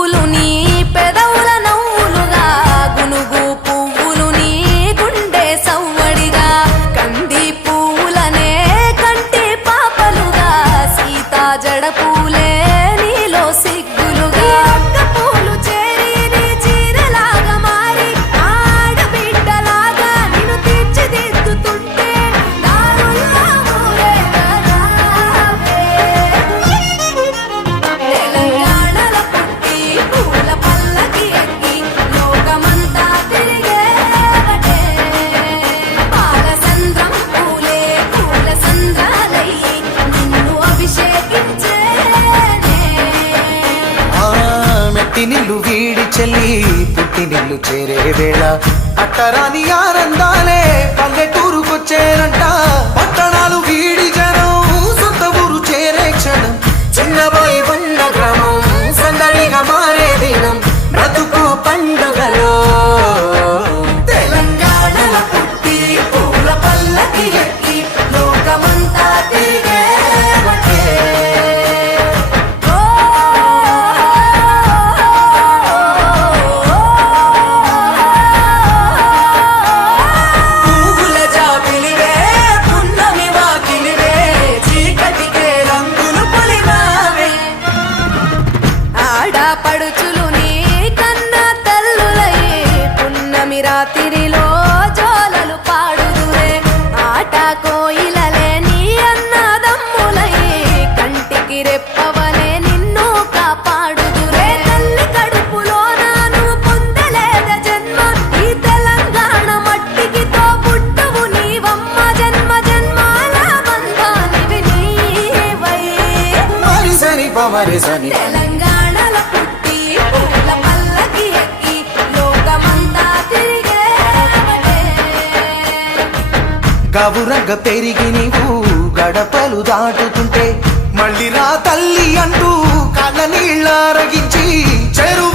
పువ్వులు నీ పెదవుల నవ్వులుగా గునుగు పువ్వులు నీ గుండె సవ్వడిగా కంది పువ్వులనే కంటి పాపలుగా సీతా జడ పూలే నీలో సిగ్గులుగా ఒక్క పూలు చేరి నీ చీరలాగా మారి ఆడబిడ్డలాగా నిన్ను తీర్చిదిద్దుతుంటే దారుల్లా ఊరేగరావే. తెలంగాణల పుట్టి పూల పల్లకి ఎక్కి లోకమంతా తిరిగేవటే పాలసంద్రం పూలే పూల సంద్రాలయ్యి నిన్ను అభిషేకించేనే. మెట్టి నిల్లు వీడి చెల్లి పుట్టి నిల్లు చేరే వేళ అట్టరాని ఆనందాలే పల్లెటూరుకొచ్చేనంట. పట్టణాలు వీడి జనం సొంత ఊరు చేరే క్షణం చిన్నబోయి ఉన్న గ్రామం సందడిగా మారే దినం బ్రతుకు పండుగలో. తెలంగాణల పుట్టి పూల పల్లకి ఎక్కి లోకమంతా తిరిగేవటే. పువ్వుల జాబిలివే పున్నమి వాకిలివే చీకటికే రంగులు పొలిమావే ఆడపడుచులు నీ కన్న తల్లులయ్యే పున్నమి రాత్రిలో జోలలు పాడుదురే ఆట కోయిలలే నీ అన్నదమ్ములయ్యే కంటికి రెప్పవలే నిన్ను కాపాడుదురే తల్లి కడుపులో నాను పొందలేద జన్మ ఈ తెలంగాణ మట్టికి తో పుట్టవు నీవమ్మ జన్మ జన్మాల బంధానివి నీవై. మరిసని పమరిసని తెలంగాణల పుట్టి పూల పల్లకి ఎక్కి లోకమంతా తిరిగేవటే. గవురగ పెరిగి నీవు గడపలు దాటుతుంటే మళ్ళీ రా తల్లి అంటూ కళ్ళ నీళ్ళ రగించి చెరు